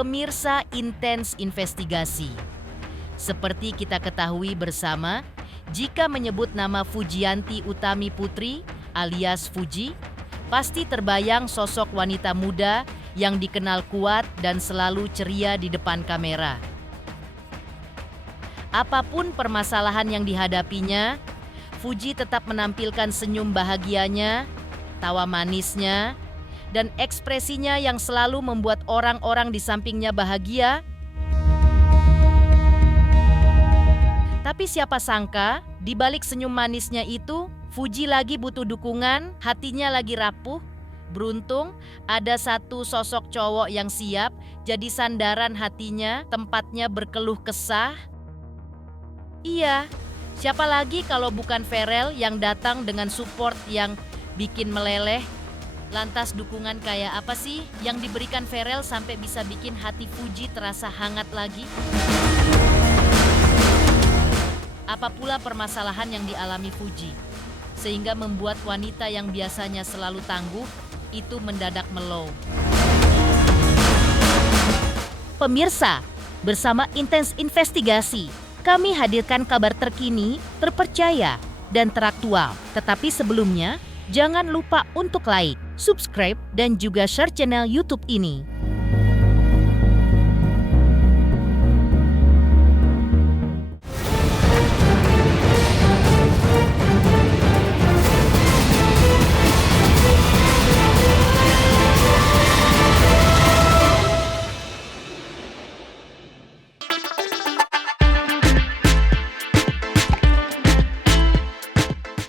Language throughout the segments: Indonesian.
Pemirsa Intens Investigasi. Seperti kita ketahui bersama, jika menyebut nama Fujianti Utami Putri alias Fuji, pasti terbayang sosok wanita muda yang dikenal kuat dan selalu ceria di depan kamera. Apapun permasalahan yang dihadapinya, Fuji tetap menampilkan senyum bahagianya, tawa manisnya, dan ekspresinya yang selalu membuat orang-orang di sampingnya bahagia. Tapi siapa sangka, di balik senyum manisnya itu, Fuji lagi butuh dukungan, hatinya lagi rapuh. Beruntung, ada satu sosok cowok yang siap jadi sandaran hatinya, tempatnya berkeluh kesah. Iya, siapa lagi kalau bukan Ferel yang datang dengan support yang bikin meleleh. Lantas dukungan kayak apa sih yang diberikan Ferel sampai bisa bikin hati Fuji terasa hangat lagi? Apa pula permasalahan yang dialami Fuji, sehingga membuat wanita yang biasanya selalu tangguh, itu mendadak melow? Pemirsa, bersama Intens Investigasi, kami hadirkan kabar terkini, terpercaya, dan teraktual. Tetapi sebelumnya, jangan lupa untuk like, subscribe, dan juga share channel YouTube ini.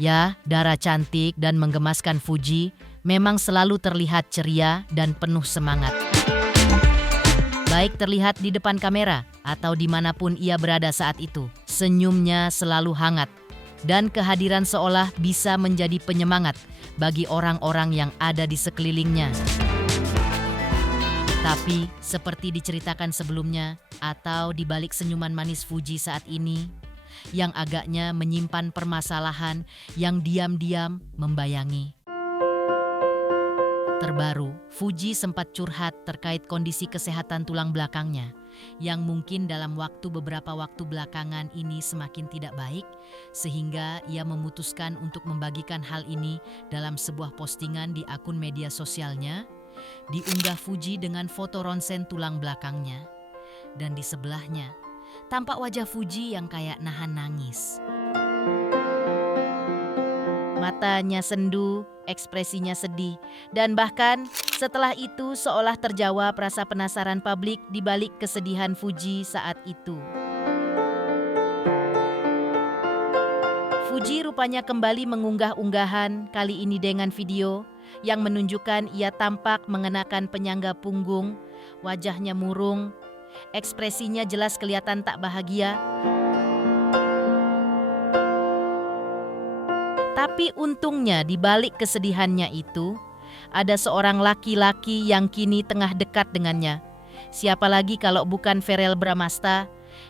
Ya, Dara cantik dan menggemaskan Fuji memang selalu terlihat ceria dan penuh semangat. Baik terlihat di depan kamera atau dimanapun ia berada saat itu, senyumnya selalu hangat dan kehadiran seolah bisa menjadi penyemangat bagi orang-orang yang ada di sekelilingnya. Tapi, seperti diceritakan sebelumnya atau di balik senyuman manis Fuji saat ini, yang agaknya menyimpan permasalahan yang diam-diam membayangi. Terbaru, Fuji sempat curhat terkait kondisi kesehatan tulang belakangnya, yang mungkin dalam beberapa waktu belakangan ini semakin tidak baik, sehingga ia memutuskan untuk membagikan hal ini dalam sebuah postingan di akun media sosialnya. Diunggah Fuji dengan foto ronsen tulang belakangnya, dan di sebelahnya tampak wajah Fuji yang kayak nahan nangis. Matanya sendu, ekspresinya sedih, dan bahkan setelah itu seolah terjawab rasa penasaran publik di balik kesedihan Fuji saat itu. Fuji rupanya kembali mengunggah unggahan, kali ini dengan video yang menunjukkan ia tampak mengenakan penyangga punggung, wajahnya murung, ekspresinya jelas kelihatan tak bahagia. Tapi untungnya di balik kesedihannya itu, ada seorang laki-laki yang kini tengah dekat dengannya. Siapa lagi kalau bukan Ferel Bramasta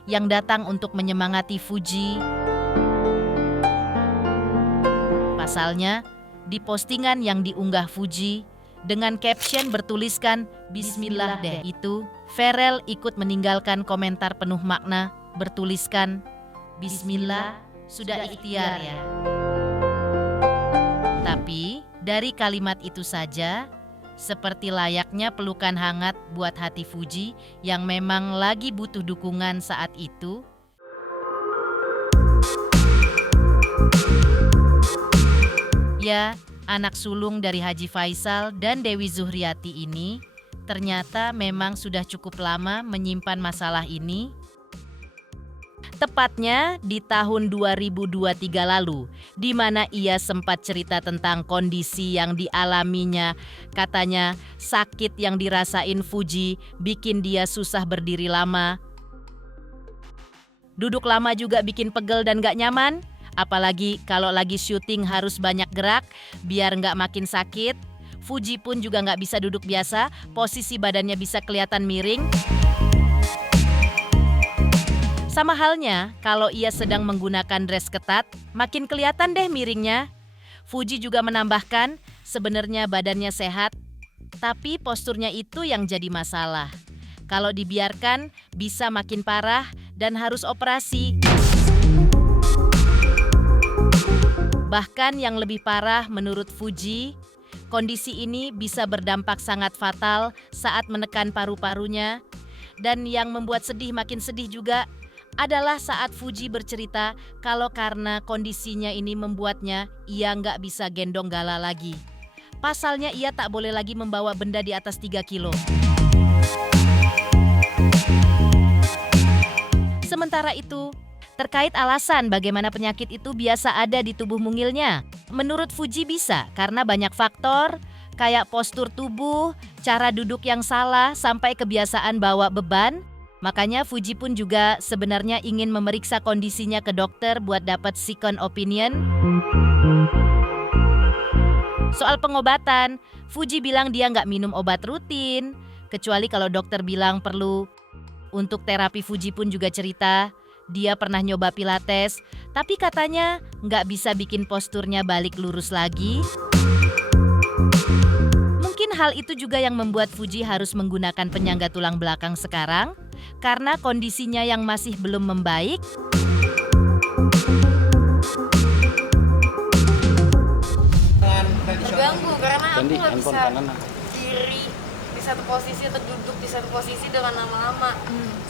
yang datang untuk menyemangati Fuji. Pasalnya, di postingan yang diunggah Fuji, dengan caption bertuliskan Bismillah deh itu, Ferel ikut meninggalkan komentar penuh makna bertuliskan Bismillah sudah ikhtiar ya. Tapi dari kalimat itu saja, seperti layaknya pelukan hangat buat hati Fuji yang memang lagi butuh dukungan saat itu. Ya, anak sulung dari Haji Faisal dan Dewi Zuhriati ini ternyata memang sudah cukup lama menyimpan masalah ini. Tepatnya di tahun 2023 lalu, di mana ia sempat cerita tentang kondisi yang dialaminya. Katanya sakit yang dirasain Fuji bikin dia susah berdiri lama. Duduk lama juga bikin pegel dan gak nyaman. Apalagi kalau lagi syuting harus banyak gerak biar nggak makin sakit. Fuji pun juga nggak bisa duduk biasa, posisi badannya bisa kelihatan miring. Sama halnya kalau ia sedang menggunakan dress ketat, makin kelihatan deh miringnya. Fuji juga menambahkan sebenarnya badannya sehat, tapi posturnya itu yang jadi masalah. Kalau dibiarkan, bisa makin parah dan harus operasi. Bahkan yang lebih parah menurut Fuji, kondisi ini bisa berdampak sangat fatal saat menekan paru-parunya. Dan yang membuat makin sedih juga adalah saat Fuji bercerita kalau karena kondisinya ini membuatnya ia nggak bisa gendong Gala lagi. Pasalnya ia tak boleh lagi membawa benda di atas 3 kilo. Sementara itu, terkait alasan bagaimana penyakit itu biasa ada di tubuh mungilnya, menurut Fuji bisa karena banyak faktor kayak postur tubuh, cara duduk yang salah, sampai kebiasaan bawa beban. Makanya Fuji pun juga sebenarnya ingin memeriksa kondisinya ke dokter buat dapat second opinion. Soal pengobatan, Fuji bilang dia nggak minum obat rutin, kecuali kalau dokter bilang perlu. Untuk terapi Fuji pun juga cerita, dia pernah nyoba pilates, tapi katanya nggak bisa bikin posturnya balik lurus lagi. Mungkin hal itu juga yang membuat Fuji harus menggunakan penyangga tulang belakang sekarang, karena kondisinya yang masih belum membaik. Terganggu karena aku nggak bisa diri di satu posisi atau duduk di satu posisi dengan lama-lama.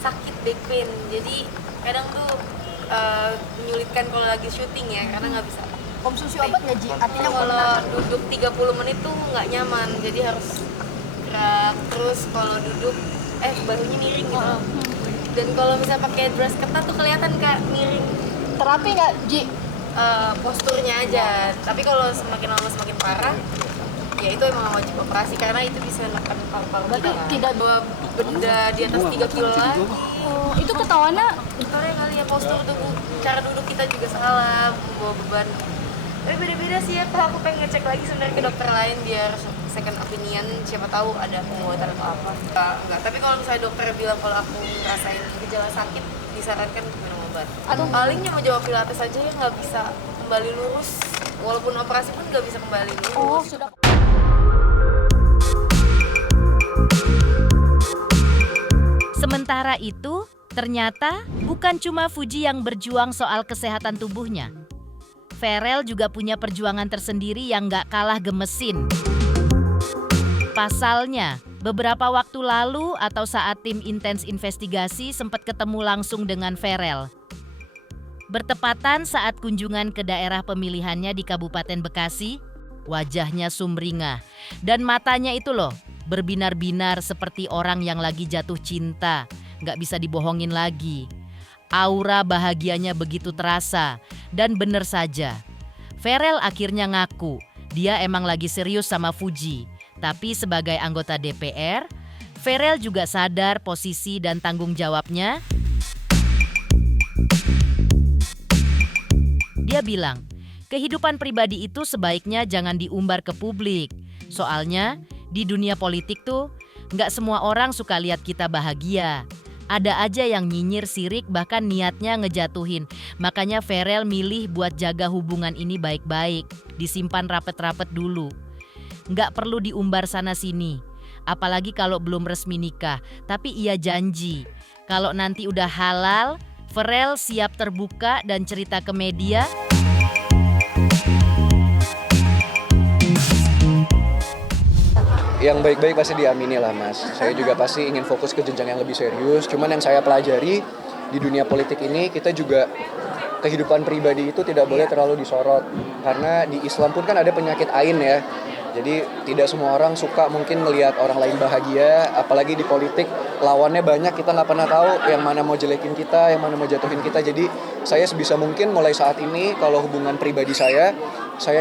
Sakit back pain, jadi kadang tuh menyulitkan kalau lagi syuting ya, karena nggak bisa Konsumsi obat nggak, Ji? Artinya kalau duduk 30 menit tuh nggak nyaman, jadi harus gerak terus. Kalau duduk bahunya miring gitu. Dan kalau misalnya pakai dress ketat tuh kelihatan Kak miring. terapi nggak, Ji? Posturnya aja, tapi kalau semakin lama semakin parah, ya itu emang wajib operasi karena itu bisa menekan paru-paru Berarti kita. tidak Bawa benda di atas 3 kilo lagi. Oh, itu ketahuannya Faktornya kali ya, postur tubuh, cara duduk kita juga salah, membawa beban. Tapi beda-beda sih ya, Pak. Aku pengen ngecek lagi sebenarnya ke dokter lain biar second opinion, siapa tahu ada pengobatan atau apa. Enggak, tapi kalau misalnya dokter bilang kalau aku ngerasain gejala sakit, disarankan minum obat. Atau paling cuma jawab pilates aja ya, nggak bisa kembali lurus. Walaupun operasi pun nggak bisa kembali lurus. oh sudah. Sementara itu, ternyata bukan cuma Fuji yang berjuang soal kesehatan tubuhnya. Ferel juga punya perjuangan tersendiri yang gak kalah gemesin. Pasalnya, beberapa waktu lalu atau saat tim intens investigasi sempat ketemu langsung dengan Ferel. Bertepatan saat kunjungan ke daerah pemilihannya di Kabupaten Bekasi, wajahnya sumringah dan matanya itu loh, berbinar-binar seperti orang yang lagi jatuh cinta, gak bisa dibohongin lagi. Aura bahagianya begitu terasa, dan bener saja. Ferel akhirnya ngaku, dia emang lagi serius sama Fuji. Tapi sebagai anggota DPR, Ferel juga sadar posisi dan tanggung jawabnya. Dia bilang, kehidupan pribadi itu sebaiknya jangan diumbar ke publik. Soalnya, di dunia politik tuh, nggak semua orang suka lihat kita bahagia. Ada aja yang nyinyir, sirik, bahkan niatnya ngejatuhin. Makanya Ferel milih buat jaga hubungan ini baik-baik. Disimpan rapet-rapet dulu. Nggak perlu diumbar sana-sini. Apalagi kalau belum resmi nikah. Tapi ia janji, kalau nanti udah halal, Ferel siap terbuka dan cerita ke media. Yang baik-baik pasti diamini lah Mas. Saya juga pasti ingin fokus ke jenjang yang lebih serius. Cuman yang saya pelajari di dunia politik ini, kita juga kehidupan pribadi itu tidak boleh terlalu disorot. Karena di Islam pun kan ada penyakit ain ya. Jadi tidak semua orang suka mungkin melihat orang lain bahagia. Apalagi di politik lawannya banyak, kita nggak pernah tahu yang mana mau jelekin kita, yang mana mau jatuhin kita. Jadi saya sebisa mungkin mulai saat ini kalau hubungan pribadi saya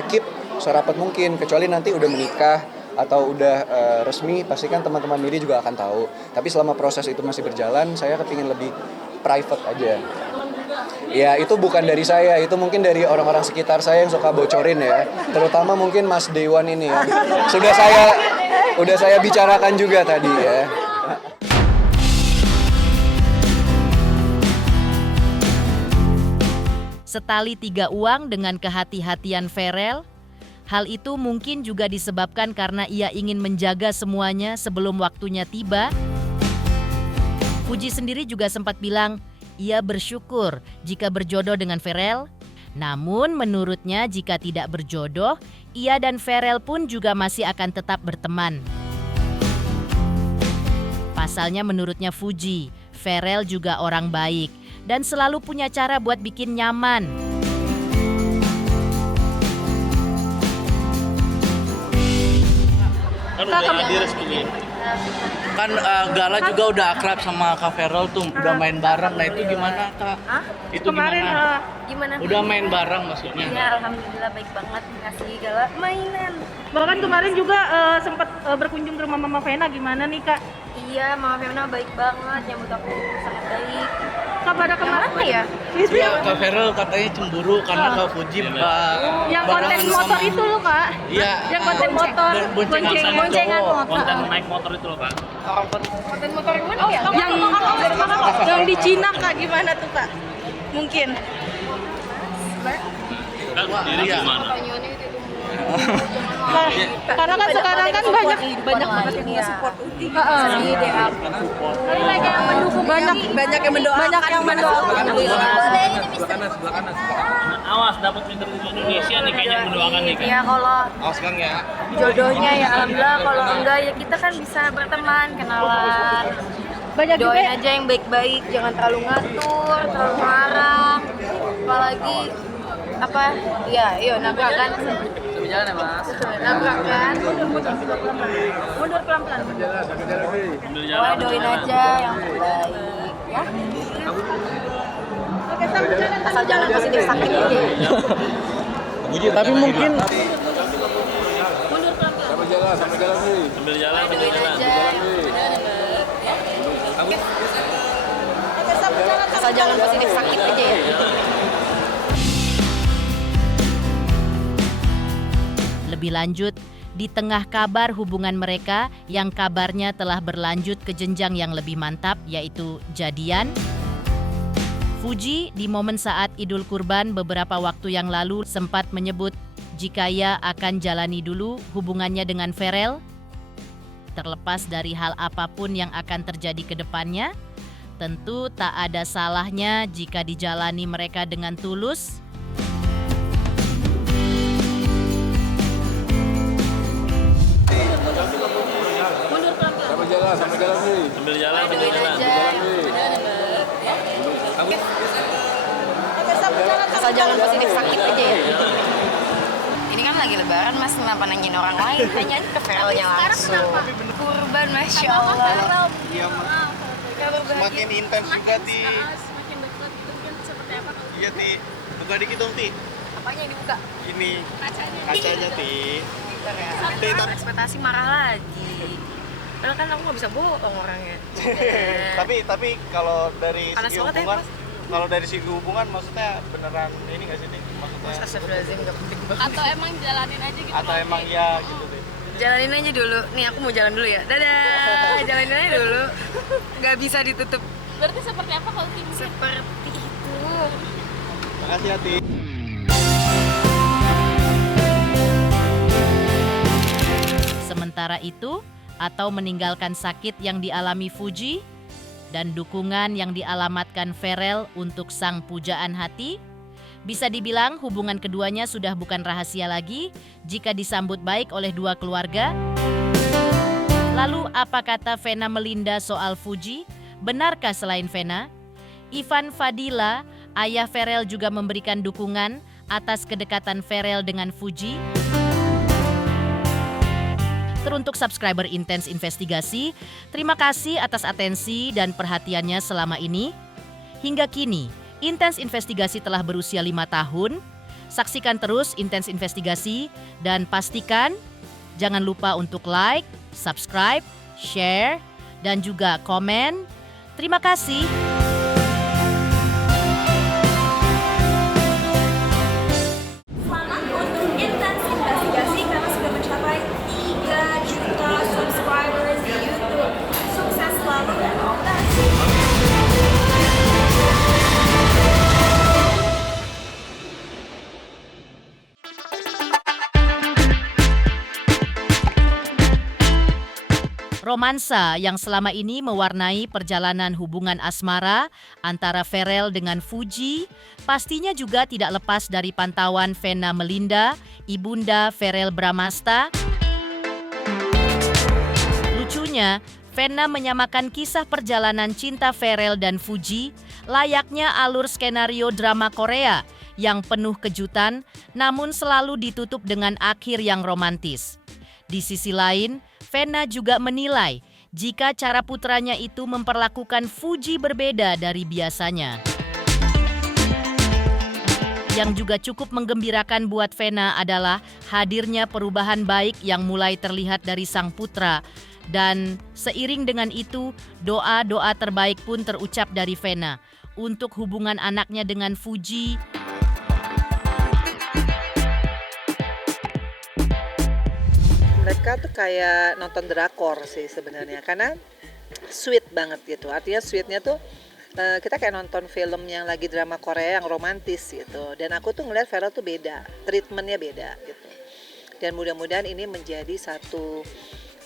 keep serapat mungkin. Kecuali nanti udah menikah atau udah resmi, pastikan teman-teman media juga akan tahu. Tapi selama proses itu masih berjalan, saya kepingin lebih private aja. Ya itu bukan dari saya, itu mungkin dari orang-orang sekitar saya yang suka bocorin ya. Terutama mungkin Mas Dewan ini ya. Udah saya bicarakan juga tadi ya. Setali 3 uang dengan kehati-hatian Ferel. Hal itu mungkin juga disebabkan karena ia ingin menjaga semuanya sebelum waktunya tiba. Fuji sendiri juga sempat bilang ia bersyukur jika berjodoh dengan Pharrell. Namun menurutnya jika tidak berjodoh, ia dan Pharrell pun juga masih akan tetap berteman. Pasalnya menurutnya Fuji, Pharrell juga orang baik dan selalu punya cara buat bikin nyaman. Kan udah direstuin. Kan Gala juga udah akrab sama Kak Pharrell tuh, udah main bareng. Nah itu gimana Kak? Itu Kemarin gimana? gimana? Udah main bareng maksudnya? Ya alhamdulillah baik banget ngasih Gala mainan. Bahkan kemarin juga sempat berkunjung ke rumah Mama Vena, gimana nih Kak? Iya, Mama Fiona baik banget, nyambut aku sangat baik. Kabar kemana Apa ya? Iya, Kak Pharrell katanya cemburu karena Kak Fuji Yang konten barengan motor sama- itu loh Kak. Iya. Yang konten motor, boncengan sama boncengan cowok. motor. Konten naik motor itu loh Kak. Konten motor yang mana ya? Yang di Cina Kak, gimana tuh Kak? Mungkin. Kak sendiri Iya. gimana? Pertanyaannya itu Karena kan sekarang kan banyak banget yang nge-support Uti. Iya deh aku. banyak yang mendukung, banyak yang mendoakan. Banyak yang mendoakan. Awas dapat pinter di Indonesia nih kayaknya mendoakan nih Kak. Ya kalau Awas Kang ya. jodohnya ya alhamdulillah, kalau enggak ya kita kan bisa berteman, kenalan. Banyak juga Doain aja yang baik-baik, jangan terlalu ngatur, terlalu marah. Apalagi apa? Ya, yuk nabrak kan. Jalan ya Mas. Nabrak kan. mundur pelan-pelan. Sambil jalan. Pokoknya doain aja yang terbaik, ya. Asal jangan positif sakit aja. Tapi mungkin Sambil jalan, sambil jalan. Doain aja. Asal jangan positif sakit aja ya. Lebih lanjut, di tengah kabar hubungan mereka yang kabarnya telah berlanjut ke jenjang yang lebih mantap yaitu jadian, Fuji di momen saat Idul Kurban beberapa waktu yang lalu sempat menyebut jika ia akan jalani dulu hubungannya dengan Pharrell. Terlepas dari hal apapun yang akan terjadi ke depannya, tentu tak ada salahnya jika dijalani mereka dengan tulus. Sambil jalan, sambil Doain jalan. aja. Asal jangan positif sakit aja ya. Ini kan lagi lebaran mas, kenapa nanyain orang lain? Tanya aja ke Pharrellnya langsung. Kurban, Masya Allah. Iya, semakin intens juga Ti. Semakin dekat mungkin seperti apa kalau Iya Ti. Buka dikit dong Ti. Apanya yang dibuka? Ini kacanya Ti. Bentar ya. Ti, tapi- Ekspektasi marah lagi. Padahal kan aku nggak bisa bohong orangnya. Tapi kalau dari Panas segi banget ya, hubungan, Mas. kalau dari segi hubungan maksudnya beneran ini nggak sih Ti? Maksudnya Astagfirullahaladzim, nggak penting banget. atau emang jalanin aja gitu. atau emang ya gitu Ti? Jalanin aja dulu. Nih aku mau jalan dulu ya. Dadah. Jalanin aja dulu. Nggak bisa ditutup. Berarti seperti apa kalau tim Seperti itu. Makasih ya Ti. Sementara itu, atau meninggalkan sakit yang dialami Fuji dan dukungan yang dialamatkan Pharrell untuk sang pujaan hati, bisa dibilang hubungan keduanya sudah bukan rahasia lagi jika disambut baik oleh dua keluarga. Lalu apa kata Vena Melinda soal Fuji? Benarkah selain Vena, Ivan Fadila, ayah Pharrell juga memberikan dukungan atas kedekatan Pharrell dengan Fuji? Teruntuk subscriber Intens Investigasi, terima kasih atas atensi dan perhatiannya selama ini. Hingga kini, Intens Investigasi telah berusia 5 tahun. Saksikan terus Intens Investigasi dan pastikan jangan lupa untuk like, subscribe, share, dan juga komen. Terima kasih. Selamat untuk Intens Investigasi karena sudah mencapai 3 juta subscribers di YouTube. Sukses selalu dan all the best. Romansa yang selama ini mewarnai perjalanan hubungan asmara antara Ferel dengan Fuji pastinya juga tidak lepas dari pantauan Vena Melinda, ibunda Ferel Bramasta. Lucunya, Vena menyamakan kisah perjalanan cinta Ferel dan Fuji layaknya alur skenario drama Korea yang penuh kejutan namun selalu ditutup dengan akhir yang romantis. Di sisi lain, Vena juga menilai jika cara putranya itu memperlakukan Fuji berbeda dari biasanya. Yang juga cukup menggembirakan buat Vena adalah hadirnya perubahan baik yang mulai terlihat dari sang putra. Dan seiring dengan itu, doa-doa terbaik pun terucap dari Vena untuk hubungan anaknya dengan Fuji. Mereka tuh kayak nonton drakor sih sebenarnya, karena sweet banget gitu. Artinya sweetnya tuh kita kayak nonton film yang lagi drama Korea yang romantis gitu. Dan aku tuh ngeliat Ferel tuh beda, treatmentnya beda gitu. Dan mudah-mudahan ini menjadi satu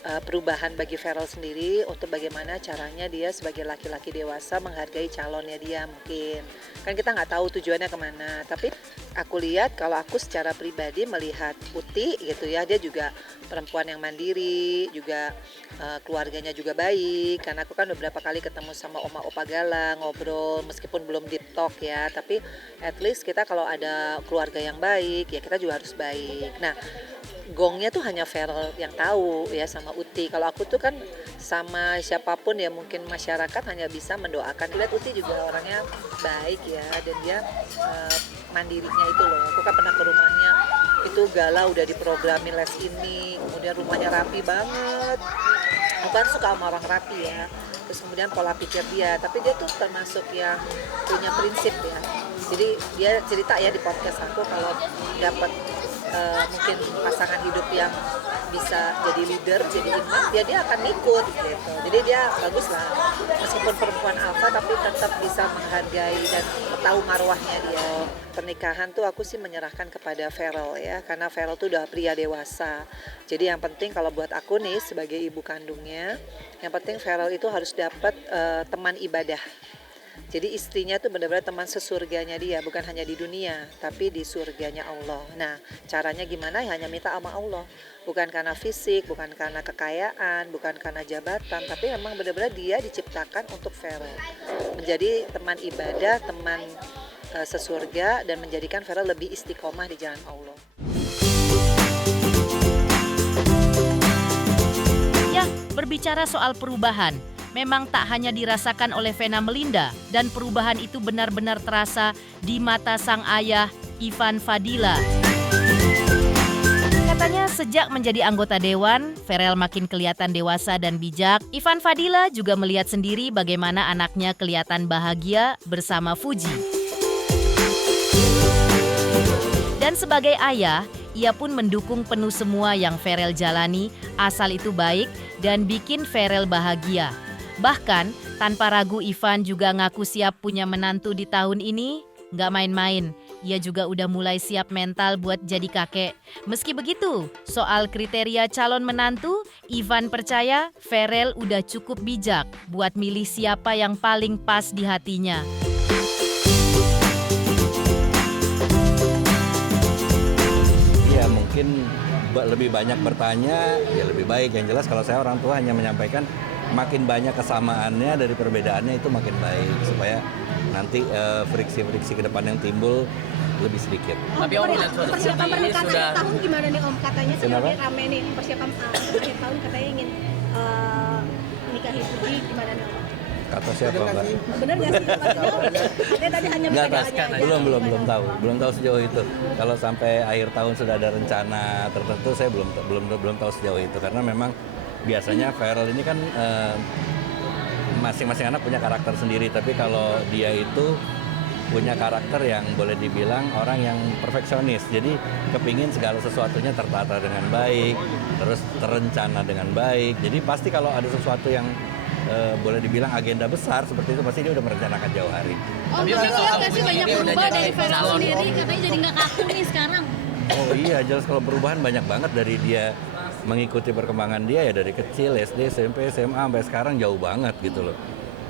perubahan bagi Ferel sendiri untuk bagaimana caranya dia sebagai laki-laki dewasa menghargai calonnya dia mungkin. Kan kita nggak tahu tujuannya kemana, tapi aku lihat kalau aku secara pribadi melihat Uti gitu ya, dia juga perempuan yang mandiri, juga keluarganya juga baik. Karena aku kan beberapa kali ketemu sama Oma Opa Gala, ngobrol meskipun belum deep talk ya, tapi at least kita kalau ada keluarga yang baik ya kita juga harus baik. Nah, gongnya tuh hanya Ferel yang tahu ya sama Uti. Kalau aku tuh kan sama siapapun ya mungkin masyarakat hanya bisa mendoakan. Lihat Uti juga orangnya baik ya, dan dia mandirinya itu loh. Aku kan pernah ke rumahnya, itu Gala udah diprogramin les ini, kemudian rumahnya rapi banget. Aku kan suka sama orang rapi ya. Terus kemudian pola pikir dia, tapi dia tuh termasuk yang punya prinsip ya. Jadi dia cerita ya di podcast aku kalau dapat mungkin pasangan hidup yang bisa jadi leader, jadi imam, dia akan ikut gitu. Jadi dia bagus lah, meskipun perempuan alfa tapi tetap bisa menghargai dan tahu marwahnya dia. Pernikahan tuh aku sih menyerahkan kepada Ferel ya, karena Ferel tuh udah pria dewasa. Jadi yang penting kalau buat aku nih sebagai ibu kandungnya, yang penting Ferel itu harus dapat teman ibadah. Jadi istrinya tuh benar-benar teman sesurganya dia, bukan hanya di dunia, tapi di surganya Allah. Nah, caranya gimana? Ya hanya minta sama Allah. Bukan karena fisik, bukan karena kekayaan, bukan karena jabatan, tapi memang benar-benar dia diciptakan untuk Ferel. Menjadi teman ibadah, teman sesurga, dan menjadikan Ferel lebih istiqomah di jalan Allah. Ya, berbicara soal perubahan, memang tak hanya dirasakan oleh Vena Melinda, dan perubahan itu benar-benar terasa di mata sang ayah, Ivan Fadila. Katanya sejak menjadi anggota dewan, Ferel makin kelihatan dewasa dan bijak. Ivan Fadila juga melihat sendiri bagaimana anaknya kelihatan bahagia bersama Fuji. Dan sebagai ayah, ia pun mendukung penuh semua yang Ferel jalani, asal itu baik dan bikin Ferel bahagia. Bahkan, tanpa ragu Ivan juga ngaku siap punya menantu di tahun ini. Nggak main-main, ia juga udah mulai siap mental buat jadi kakek. Meski begitu, soal kriteria calon menantu, Ivan percaya Ferel udah cukup bijak buat milih siapa yang paling pas di hatinya. Ya mungkin lebih banyak bertanya, ya lebih baik. Yang jelas kalau saya orang tua hanya menyampaikan makin banyak kesamaannya dari perbedaannya itu makin baik, supaya nanti friksi-friksi ke depan yang timbul lebih sedikit. Tapi Om lihat persiapan pernikahan sudah tahun gimana nih Om? Katanya sih Kenapa? ini rame nih persiapan akhir tahun, katanya ingin nikahi Fuji, gimana nih Om? Kata siapa Mbak? Bener nggak sih? Katanya tadi hanya Nggak tahu, minta doanya aja. belum tahu sejauh itu. Kalau sampai akhir tahun sudah ada rencana tertentu, saya belum tahu sejauh itu, karena memang biasanya Ferel ini kan masing-masing anak punya karakter sendiri, tapi kalau dia itu punya karakter yang boleh dibilang orang yang perfeksionis, jadi kepingin segala sesuatunya tertata dengan baik, terus terencana dengan baik. Jadi pasti kalau ada sesuatu yang boleh dibilang agenda besar seperti itu, pasti dia udah merencanakan jauh hari. Om, tapi lihat nggak sih banyak berubah dari Ferel sendiri, katanya jadi nggak kaku nih sekarang. Oh iya, jelas kalau perubahan banyak banget dari dia mengikuti perkembangan dia ya dari kecil, SD, SMP, SMA, sampai sekarang jauh banget gitu loh.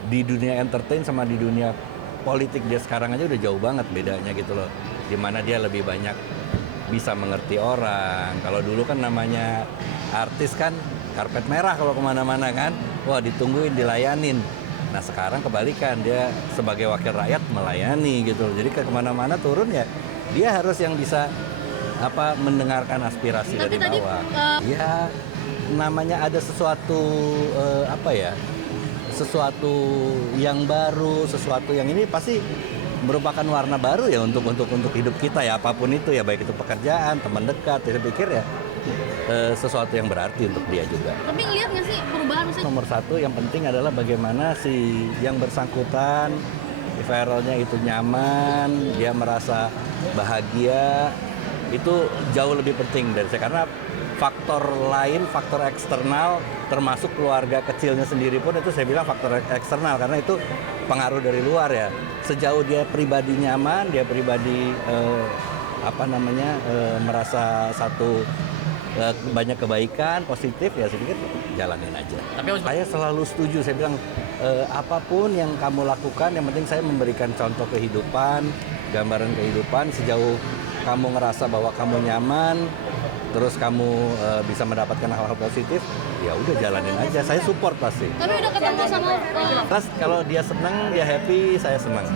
Di dunia entertain sama di dunia politik dia sekarang aja udah jauh banget bedanya gitu loh. Dimana dia lebih banyak bisa mengerti orang. Kalau dulu kan namanya artis kan karpet merah kalau kemana-mana kan. Wah ditungguin, dilayanin. Nah sekarang kebalikan, dia sebagai wakil rakyat melayani gitu. Jadi ke kemana-mana turun ya, dia harus yang bisa mendengarkan aspirasi dari bawah. Ya namanya ada sesuatu sesuatu yang baru, sesuatu yang ini pasti merupakan warna baru ya untuk hidup kita ya, apapun itu ya, baik itu pekerjaan, teman dekat. Saya pikir ya sesuatu yang berarti untuk dia juga. Tapi ngeliat nggak sih perubahan misalnya? Nomor satu yang penting adalah bagaimana si yang bersangkutan viralnya itu nyaman, dia merasa bahagia, itu jauh lebih penting dari saya, karena faktor lain, faktor eksternal termasuk keluarga kecilnya sendiri pun itu saya bilang faktor eksternal, karena itu pengaruh dari luar ya. Sejauh dia pribadi nyaman, dia pribadi merasa banyak kebaikan positif ya, saya pikir jalanin aja. Tapi saya selalu setuju, saya bilang apapun yang kamu lakukan yang penting saya memberikan contoh kehidupan, gambaran kehidupan. Sejauh kamu ngerasa bahwa kamu nyaman, terus kamu bisa mendapatkan hal-hal positif, ya udah jalanin aja. Saya support pasti. Tapi udah ketemu sama Terus kalau dia senang, dia happy, saya senang.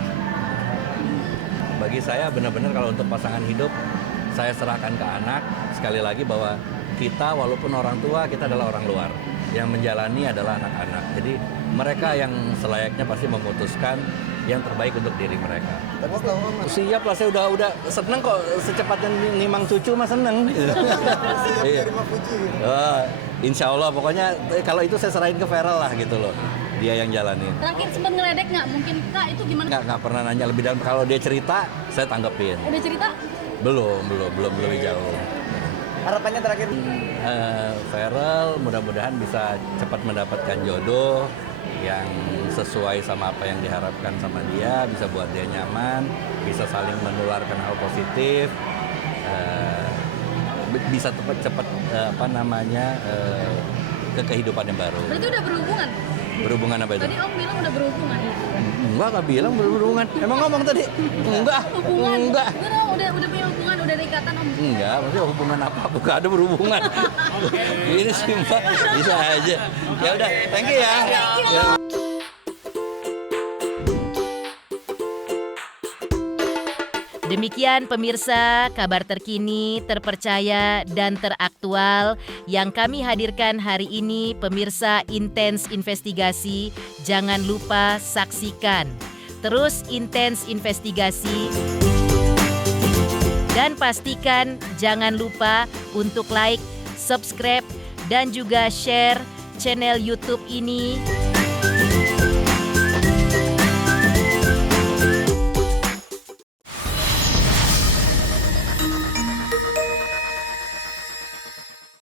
Bagi saya benar-benar kalau untuk pasangan hidup, saya serahkan ke anak. Sekali lagi bahwa kita walaupun orang tua, kita adalah orang luar. Yang menjalani adalah anak-anak. Jadi mereka yang selayaknya pasti memutuskan yang terbaik untuk diri mereka. Siap lah, saya udah seneng kok, secepatnya nimang cucu mah seneng. Iya. Insya Allah pokoknya kalau itu saya serahin ke Feral lah gitu loh, dia yang jalanin. Terakhir sempat ngeledek nggak? Mungkin Kak itu gimana? Nggak pernah nanya lebih dalam. Kalau dia cerita, saya tanggepin. Udah cerita? Belum lebih jauh. Harapannya terakhir? Feral mudah-mudahan bisa cepat mendapatkan jodoh yang sesuai sama apa yang diharapkan sama dia, bisa buat dia nyaman, bisa saling menularkan hal positif, bisa cepat ke kehidupan yang baru. Berarti udah berhubungan? Berhubungan apa itu? Tadi Om bilang udah berhubungan. Nggak bilang berhubungan. Emang ngomong tadi? Enggak. Hubungan? Enggak. Udah punya hubungan, udah ada ikatan Om? Enggak, maksudnya hubungan apa? Bukan ada berhubungan. Ini sih Mbak, bisa aja. Ya udah, thank you ya. Ya. Demikian pemirsa, kabar terkini, terpercaya, dan teraktual yang kami hadirkan hari ini. Pemirsa Intens Investigasi, jangan lupa saksikan. Terus Intens Investigasi. Dan pastikan jangan lupa untuk like, subscribe, dan juga share channel YouTube ini